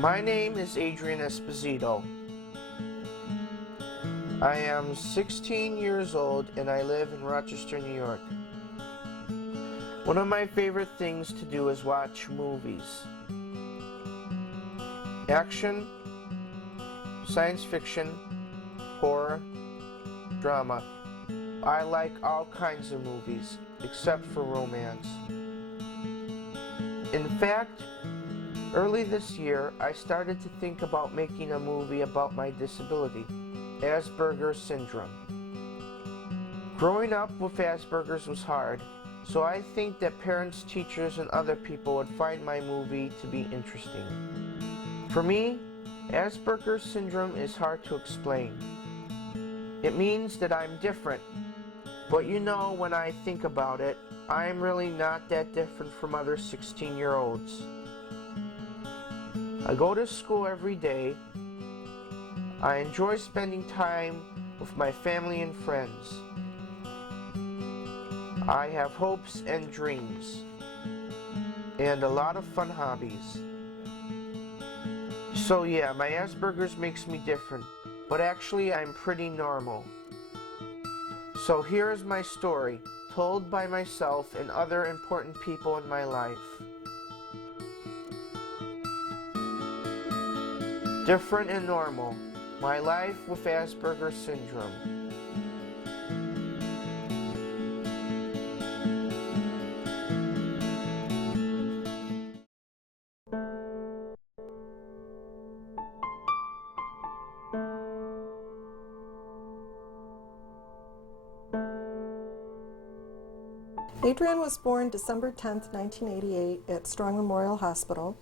My name is Adrian Esposito. I am 16 years old and I live in Rochester, New York. One of my favorite things to do is watch movies. Action, science fiction, horror, drama. I like all kinds of movies, except for romance. In fact, early this year, I started to think about making a movie about my disability, Asperger syndrome. Growing up with Asperger's was hard, so I think that parents, teachers, and other people would find my movie to be interesting. For me, Asperger's syndrome is hard to explain. It means that I'm different, but you know, when I think about it, I'm really not that different from other 16-year-olds. I go to school every day. I enjoy spending time with my family and friends. I have hopes and dreams, and a lot of fun hobbies. So yeah, my Asperger's makes me different, but actually I'm pretty normal. So here's my story, told by myself and other important people in my life. Different and normal, my life with Asperger's syndrome. Adrian was born December 10th, 1988 at Strong Memorial Hospital.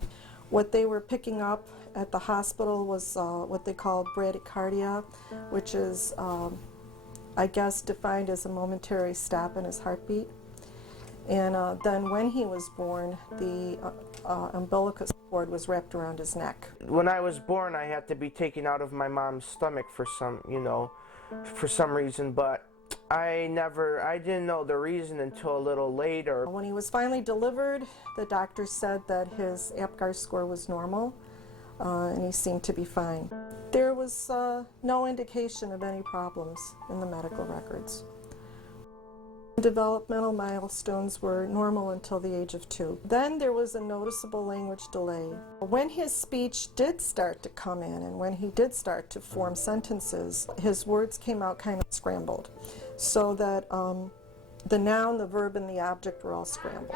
What they were picking up at the hospital was what they called bradycardia, which is, I guess, defined as a momentary stop in his heartbeat. And then when he was born, the umbilicus cord was wrapped around his neck. When I was born, I had to be taken out of my mom's stomach for some reason, but I didn't know the reason until a little later. When he was finally delivered, the doctor said that his Apgar score was normal, and he seemed to be fine. There was no indication of any problems in the medical records. Developmental milestones were normal until the age of 2. Then there was a noticeable language delay. When his speech did start to come in and when he did start to form sentences, his words came out kind of scrambled, so that the noun, the verb, and the object were all scrambled.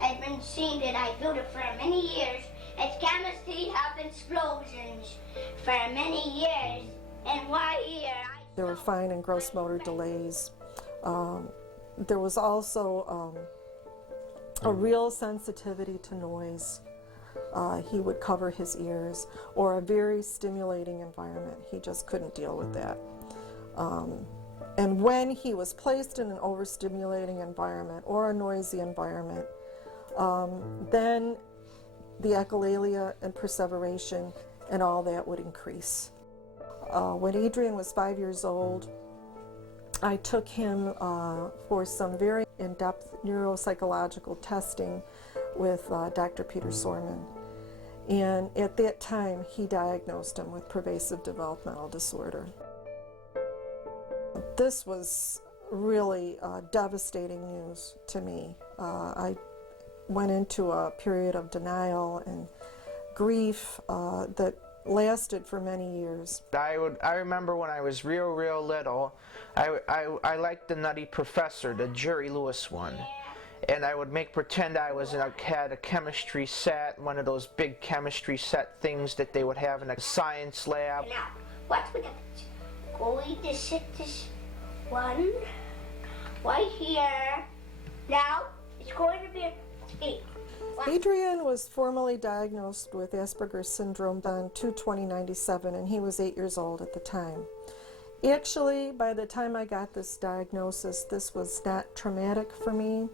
I've been seeing that I do it for many years. It's chemistry of explosions for many years, and why here? There were fine and gross motor delays. There was also a real sensitivity to noise. He would cover his ears, or a very stimulating environment. He just couldn't deal with that. And when he was placed in an overstimulating environment or a noisy environment, then the echolalia and perseveration and all that would increase. When Adrian was 5 years old, I took him for some very in-depth neuropsychological testing with Dr. Peter Sorman. And at that time, he diagnosed him with pervasive developmental disorder. This was really devastating news to me. I went into a period of denial and grief that lasted for many years. I remember when I was real little, I liked the Nutty Professor, the Jerry Lewis one. And I would pretend I had a chemistry set, one of those big chemistry set things that they would have in a science lab. Now, what's we going to sit this one right here. Now, it's going to be 8. Adrian was formally diagnosed with Asperger's syndrome on 2/20/97, and he was 8 years old at the time. Actually, by the time I got this diagnosis, this was not traumatic for me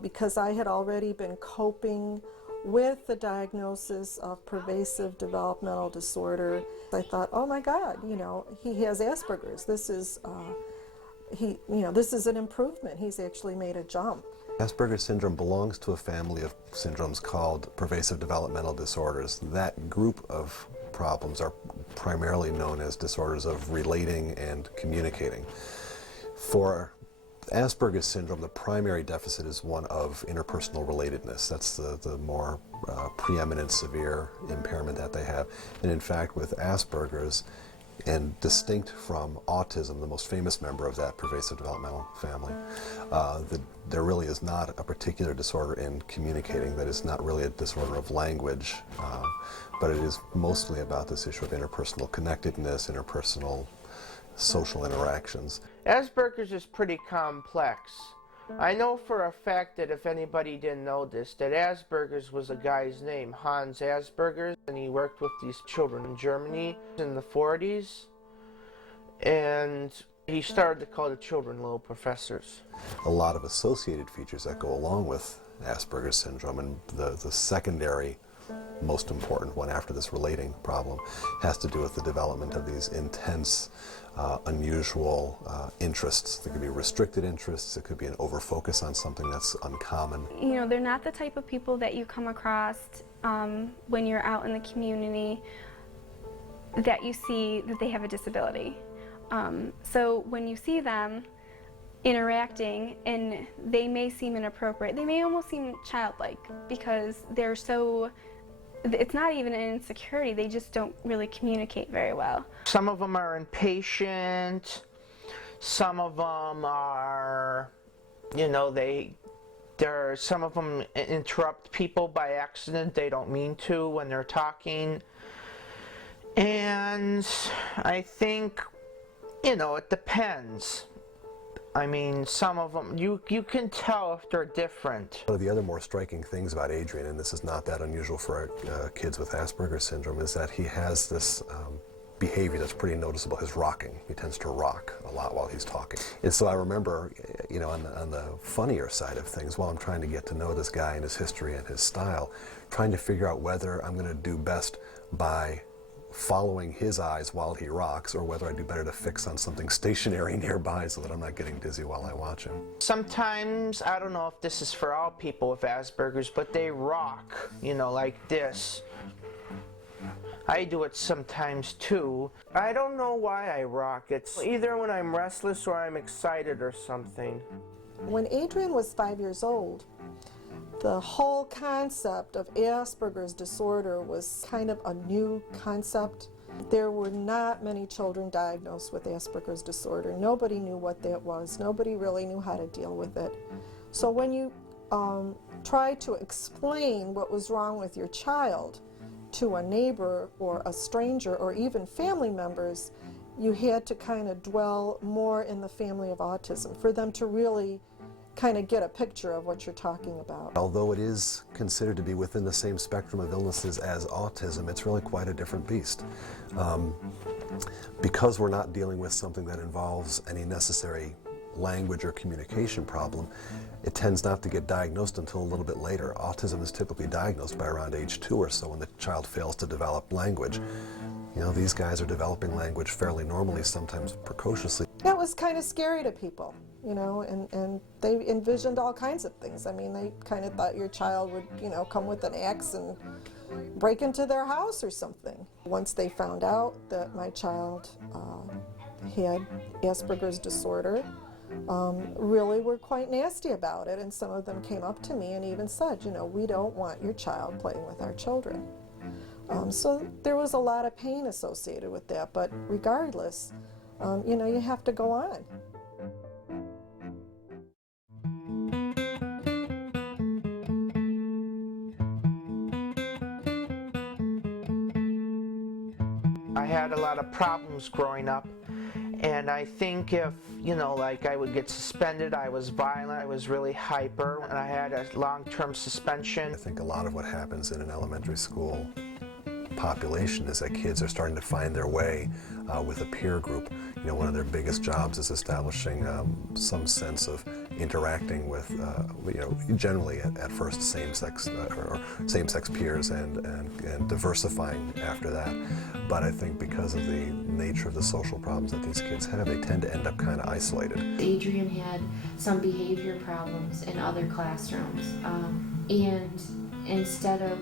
because I had already been coping with the diagnosis of pervasive developmental disorder. I thought, oh my God, he has Asperger's. This is this is an improvement. He's actually made a jump. Asperger's syndrome belongs to a family of syndromes called pervasive developmental disorders. That group of problems are primarily known as disorders of relating and communicating. For Asperger's syndrome, the primary deficit is one of interpersonal relatedness. That's the more preeminent severe impairment that they have. And in fact, with Asperger's, and distinct from autism, the most famous member of that pervasive developmental family, there really is not a particular disorder in communicating. That is not really a disorder of language, but it is mostly about this issue of interpersonal connectedness, interpersonal social interactions. Asperger's is pretty complex. I know for a fact that if anybody didn't know this, that Asperger's was a guy's name, Hans Asperger, and he worked with these children in Germany in the 40s, and he started to call the children little professors. A lot of associated features that go along with Asperger's syndrome, and the secondary most important one after this relating problem has to do with the development of these intense, unusual interests. There could be restricted interests, it could be an overfocus on something that's uncommon. You know, they're not the type of people that you come across when you're out in the community that you see that they have a disability. So when you see them interacting and they may seem inappropriate, they may almost seem childlike because they're so, it's not even an insecurity, they just don't really communicate very well. Some of them are impatient, some of them are, you know, some of them interrupt people by accident, they don't mean to when they're talking. And I think, you know, it depends. I mean, some of them, you can tell if they're different. One of the other more striking things about Adrian, and this is not that unusual for kids with Asperger's syndrome, is that he has this behavior that's pretty noticeable, his rocking. He tends to rock a lot while he's talking. And so I remember, you know, on the funnier side of things, while I'm trying to get to know this guy and his history and his style, trying to figure out whether I'm going to do best by following his eyes while he rocks, or whether I do better to fix on something stationary nearby so that I'm not getting dizzy while I watch him. Sometimes, I don't know if this is for all people with Asperger's, but they rock, you know, like this. I do it sometimes too. I don't know why I rock. It's either when I'm restless or I'm excited or something. When Adrian was 5 years old, the whole concept of Asperger's disorder was kind of a new concept. There were not many children diagnosed with Asperger's disorder. Nobody knew what that was. Nobody really knew how to deal with it. So when you try to explain what was wrong with your child to a neighbor or a stranger or even family members, you had to kind of dwell more in the family of autism for them to really kind of get a picture of what you're talking about. Although it is considered to be within the same spectrum of illnesses as autism, it's really quite a different beast. Because we're not dealing with something that involves any necessary language or communication problem, it tends not to get diagnosed until a little bit later. Autism is typically diagnosed by around age 2 or so when the child fails to develop language. You know, these guys are developing language fairly normally, sometimes precociously. That was kind of scary to people, you know, and they envisioned all kinds of things. I mean, they kind of thought your child would, you know, come with an axe and break into their house or something. Once they found out that my child had Asperger's disorder, really were quite nasty about it, and some of them came up to me and even said, you know, we don't want your child playing with our children. So there was a lot of pain associated with that, but regardless, you know, you have to go on. I had a lot of problems growing up, and I think if, you know, like I would get suspended, I was violent, I was really hyper, and I had a long-term suspension. I think a lot of what happens in an elementary school population is that kids are starting to find their way with a peer group. You know, one of their biggest jobs is establishing some sense of interacting with, you know, generally at first same-sex or same-sex peers and diversifying after that. But I think because of the nature of the social problems that these kids have, they tend to end up kind of isolated. Adrian had some behavior problems in other classrooms, and instead of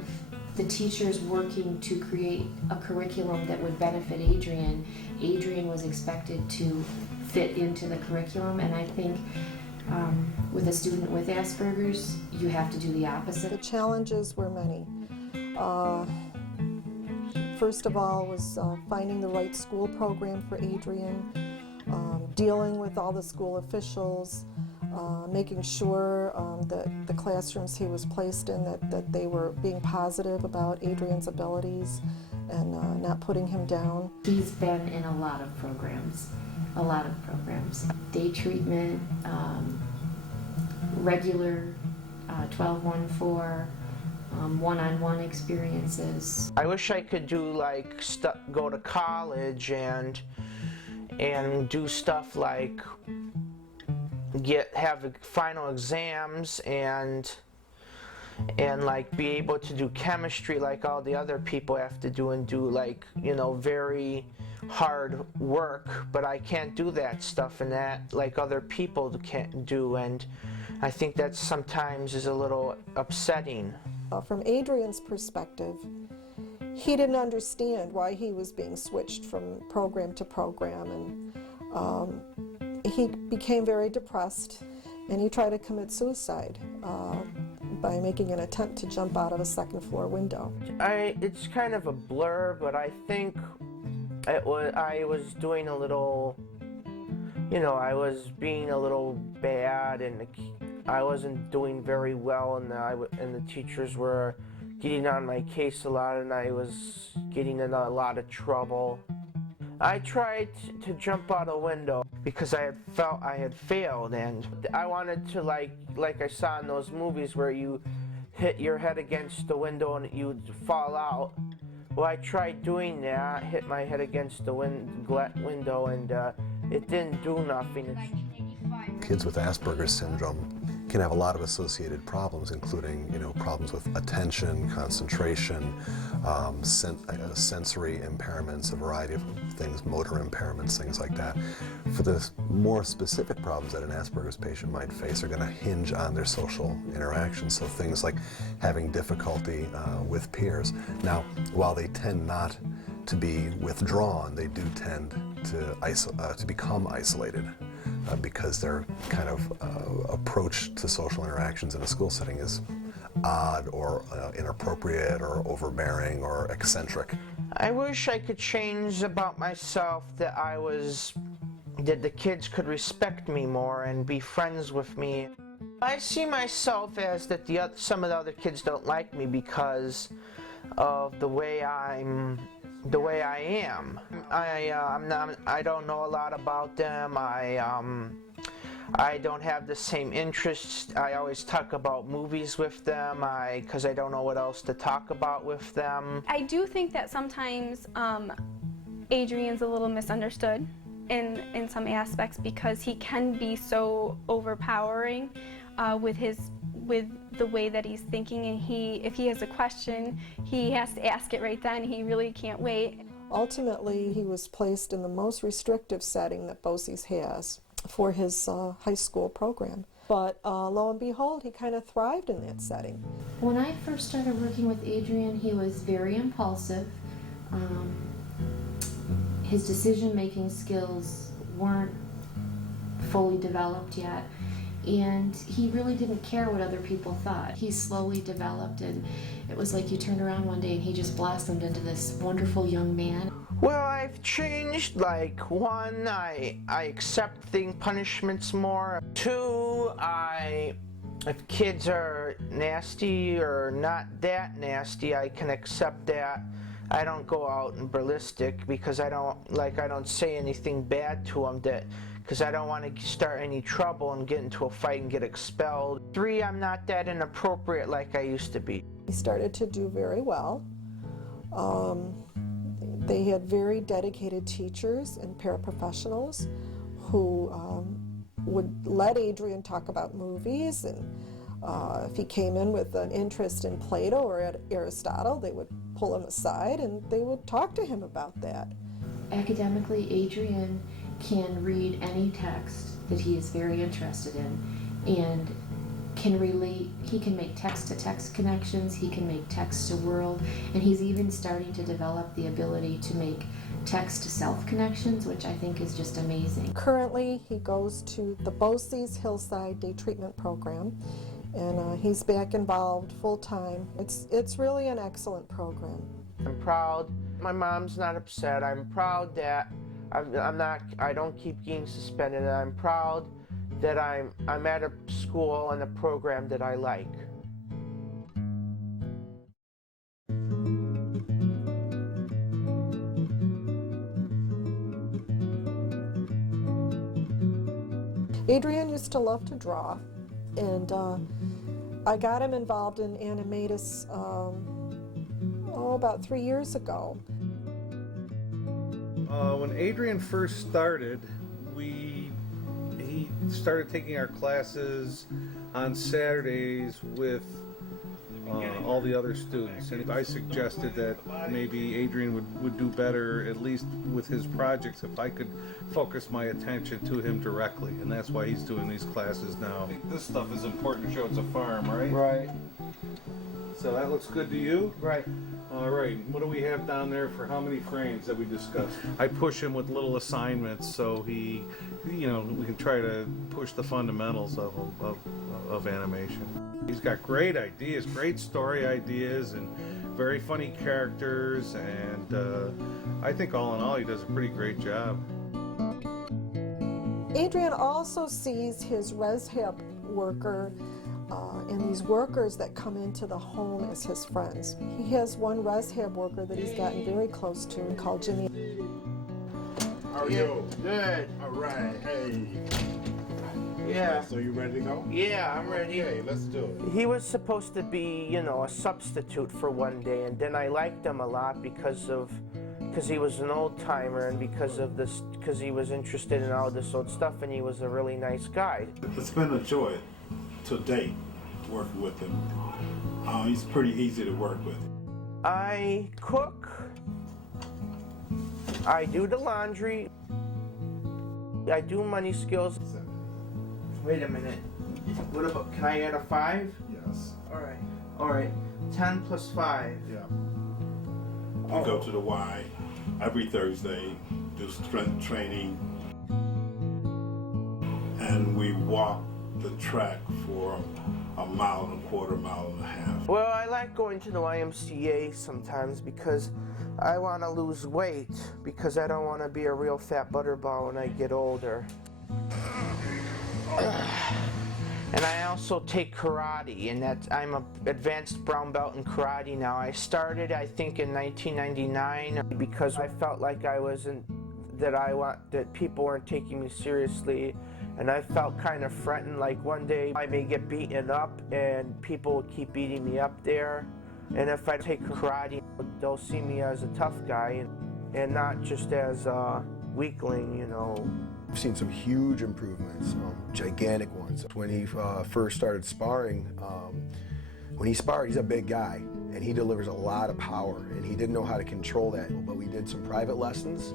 the teachers working to create a curriculum that would benefit Adrian, Adrian was expected to fit into the curriculum, and I think with a student with Asperger's, you have to do the opposite. The challenges were many. First of all was finding the right school program for Adrian, dealing with all the school officials, making sure that the classrooms he was placed in, that they were being positive about Adrian's abilities and not putting him down. He's been in a lot of programs. Day treatment, regular 12-1-4, one-on-one experiences. I wish I could do like go to college and do stuff like have final exams and like be able to do chemistry like all the other people have to do, and do like, you know, very hard work, but I can't do that stuff and that like other people can't do, and I think that sometimes is a little upsetting. From Adrian's perspective, he didn't understand why he was being switched from program to program, and he became very depressed, and he tried to commit suicide by making an attempt to jump out of a second-floor window. It's kind of a blur, but I think I was doing a little, you know, I was being a little bad, and I wasn't doing very well, and the teachers were getting on my case a lot, and I was getting in a lot of trouble. I tried to jump out a window because I had felt I had failed, and I wanted to like I saw in those movies where you hit your head against the window and you fall out. Well, I tried doing that, hit my head against the window, and it didn't do nothing. Kids with Asperger's syndrome can have a lot of associated problems, including, you know, problems with attention, concentration, sensory impairments, a variety of things, motor impairments, things like that. For the more specific problems that an Asperger's patient might face are going to hinge on their social interactions, so things like having difficulty with peers. Now, while they tend not to be withdrawn, they do tend to become isolated. Because their kind of approach to social interactions in a school setting is odd or inappropriate or overbearing or eccentric. I wish I could change about myself, that the kids could respect me more and be friends with me. I see myself as that some of the other kids don't like me because of the way I am. I don't know a lot about them. I don't have the same interests. I always talk about movies with them because I don't know what else to talk about with them. I do think that sometimes Adrian's a little misunderstood in some aspects, because he can be so overpowering with the way that he's thinking, and if he has a question, he has to ask it right then. He really can't wait. Ultimately, he was placed in the most restrictive setting that BOCES has for his high school program. But lo and behold, he kind of thrived in that setting. When I first started working with Adrian, he was very impulsive. His decision-making skills weren't fully developed yet, and he really didn't care what other people thought. He slowly developed, and it was like you turned around one day and he just blossomed into this wonderful young man. Well, I've changed. Like, one, I accept punishments more. Two, if kids are nasty or not that nasty, I can accept that. I don't go out and ballistic because I don't say anything bad to them because I don't want to start any trouble and get into a fight and get expelled. Three, I'm not that inappropriate like I used to be. He started to do very well. They had very dedicated teachers and paraprofessionals who would let Adrian talk about movies, and if he came in with an interest in Plato or Aristotle, they would pull him aside and they would talk to him about that. Academically, Adrian can read any text that he is very interested in and can relate. He can make text-to-text connections, he can make text-to-world, and he's even starting to develop the ability to make text-to-self connections, which I think is just amazing. Currently, he goes to the BOCES Hillside Day Treatment Program, and he's back involved full-time. It's really an excellent program. I'm proud. My mom's not upset. I'm proud that I don't keep getting suspended. I'm proud that I'm at a school and a program that I like. Adrian used to love to draw, and I got him involved in Animatus about 3 years ago. When Adrian first started, he started taking our classes on Saturdays with all the other students, and I suggested that maybe Adrian would do better, at least with his projects, if I could focus my attention to him directly, and that's why he's doing these classes now. This stuff is important to show it's a farm, right? Right. So that looks good to you? Right. All right, what do we have down there for how many frames that we discussed? I push him with little assignments so he, we can try to push the fundamentals of animation. He's got great ideas, great story ideas, and very funny characters, and I think all in all he does a pretty great job. Adrian also sees his reshab worker and these workers that come into the home as his friends. He has one reshab worker that he's gotten very close to called Jimmy. How are you? Good. All right. Hey. Yeah. So you ready to go? Yeah, I'm ready. Okay, let's do it. He was supposed to be, a substitute for one day, and then I liked him a lot because he was an old timer, and because he was interested in all this old stuff, and he was a really nice guy. It's been a joy to date working with him. He's pretty easy to work with. I cook. I do the laundry. I do money skills. Wait a minute. What about, can I add a 5? Yes. All right. 10 plus 5. Yeah. We go to the Y every Thursday, do strength training, and we walk the track for a mile and a quarter, mile and a half. Well, I like going to the YMCA sometimes because I want to lose weight, because I don't want to be a real fat butterball when I get older. And I also take karate, and I'm an advanced brown belt in karate now. I started, I think, in 1999 because I felt like that people weren't taking me seriously, and I felt kind of threatened, like one day I may get beaten up and people would keep beating me up there. And if I take karate, they'll see me as a tough guy and not just as a weakling, I've seen some huge improvements, gigantic ones. When he first started sparring, when he sparred, he's a big guy, and he delivers a lot of power, and he didn't know how to control that. But we did some private lessons,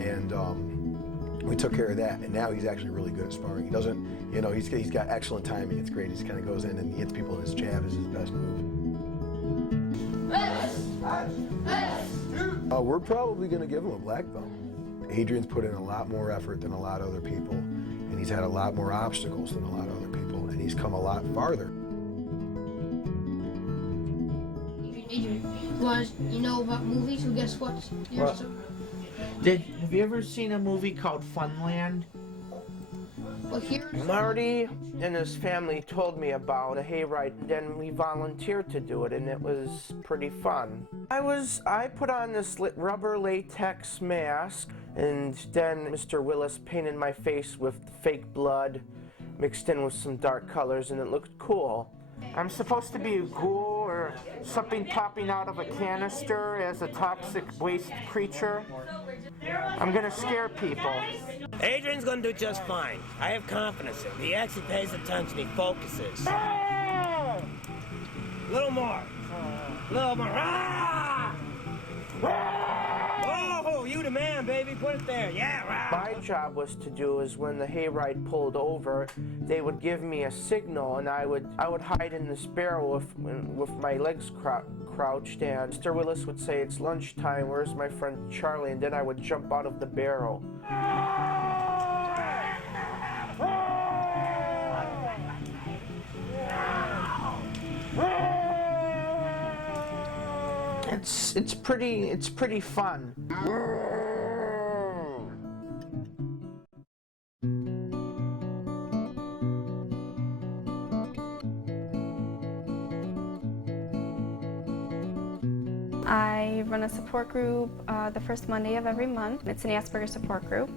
and we took care of that, and now he's actually really good at sparring. He doesn't, he's got excellent timing. It's great. He just kind of goes in and he hits people, and his jab is his best move. We're probably going to give him a black belt. Adrian's put in a lot more effort than a lot of other people, and he's had a lot more obstacles than a lot of other people, and he's come a lot farther. Adrian, you know about movies? Well, guess what? Have you ever seen a movie called Funland? Well, Marty and his family told me about a hayride, and then we volunteered to do it, and it was pretty fun. I put on this rubber latex mask, and then Mr. Willis painted my face with fake blood mixed in with some dark colors, and it looked cool. I'm supposed to be a ghoul or or something popping out of a canister as a toxic waste creature. I'm gonna scare people. Adrian's gonna do just fine. I have confidence in him. He actually pays attention, he focuses. Little more. Little more. Ah! Oh, you the man, baby. Put it there. Yeah, rah. My job was to do is when the hayride pulled over, they would give me a signal, and I would hide in this barrel with my legs crouched, and Mr. Willis would say, "It's lunchtime, where's my friend Charlie?" And then I would jump out of the barrel. It's pretty fun. I run a support group the first Monday of every month. It's an Asperger support group.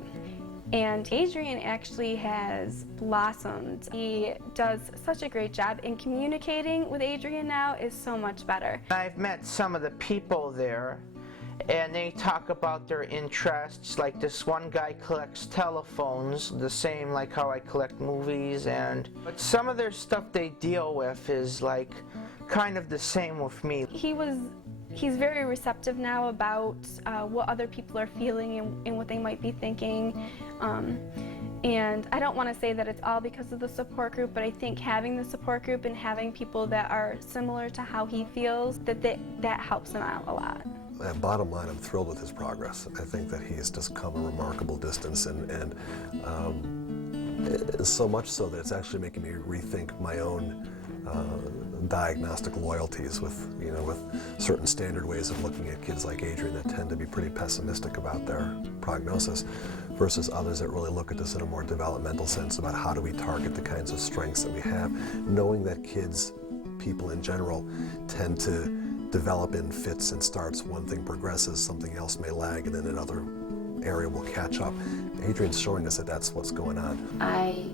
And Adrian actually has blossomed. He does such a great job, and communicating with Adrian now is so much better. I've met some of the people there, and they talk about their interests. Like this one guy collects telephones, the same like how I collect movies, but some of their stuff they deal with is like kind of the same with me. He's very receptive now about what other people are feeling and what they might be thinking. And I don't want to say that it's all because of the support group, but I think having the support group and having people that are similar to how he feels, that helps him out a lot. And bottom line, I'm thrilled with his progress. I think that he's just come a remarkable distance, and so much so that it's actually making me rethink my own diagnostic loyalties with certain standard ways of looking at kids like Adrian that tend to be pretty pessimistic about their prognosis versus others that really look at this in a more developmental sense about how do we target the kinds of strengths that we have, knowing that kids, people in general, tend to develop in fits and starts. One thing progresses, something else may lag, and then another area will catch up. Adrian's showing us that that's what's going on. I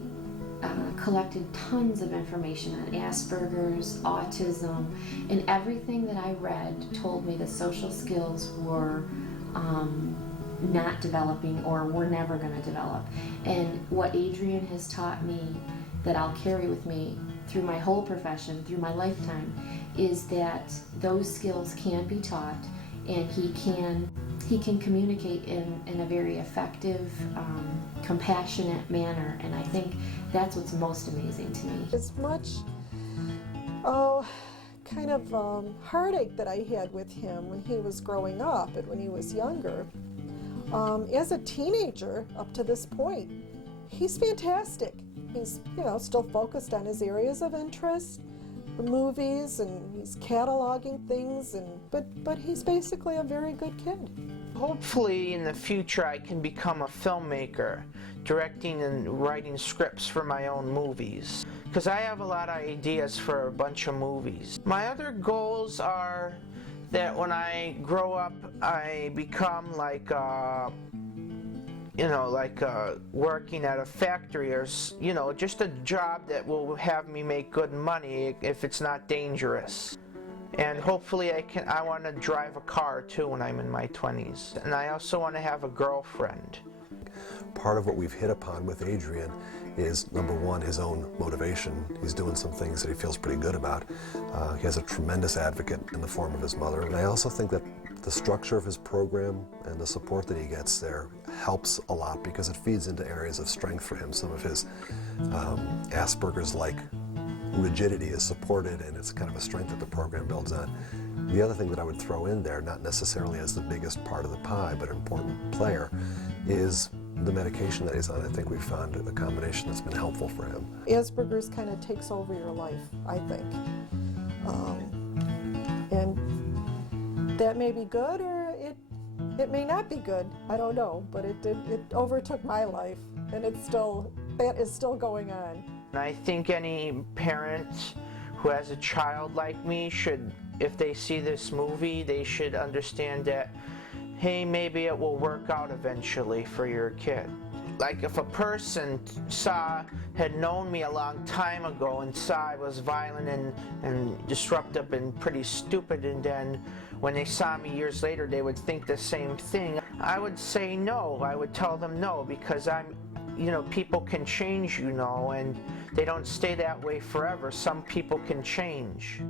collected tons of information on Asperger's, autism, and everything that I read told me that social skills were not developing or were never going to develop. And what Adrian has taught me that I'll carry with me through my whole profession, through my lifetime, is that those skills can be taught, and he can communicate in a very effective, compassionate manner, and I think that's what's most amazing to me. As much, kind of heartache that I had with him when he was growing up and when he was younger. As a teenager, up to this point, he's fantastic. He's, still focused on his areas of interest, the movies, and he's cataloging things, but he's basically a very good kid. Hopefully in the future I can become a filmmaker, directing and writing scripts for my own movies, because I have a lot of ideas for a bunch of movies. My other goals are that when I grow up I become like working at a factory, or just a job that will have me make good money if it's not dangerous. And hopefully I want to drive a car too when I'm in my 20s. And I also want to have a girlfriend. Part of what we've hit upon with Adrian is, number one, his own motivation. He's doing some things that he feels pretty good about. He has a tremendous advocate in the form of his mother. And I also think that the structure of his program and the support that he gets there helps a lot because it feeds into areas of strength for him. Some of his Asperger's-like rigidity is supported, and it's kind of a strength that the program builds on. The other thing that I would throw in there, not necessarily as the biggest part of the pie, but an important player, is the medication that he's on. I think we've found a combination that's been helpful for him. Asperger's kind of takes over your life, I think. And that may be good, or it may not be good. I don't know, but it overtook my life, and that is still going on. And I think any parent who has a child like me should, if they see this movie, they should understand that, hey, maybe it will work out eventually for your kid. Like if a person had known me a long time ago and saw I was violent and disruptive and pretty stupid, and then when they saw me years later they would think the same thing, I would say no. I would tell them no, because people can change, and they don't stay that way forever. Some people can change.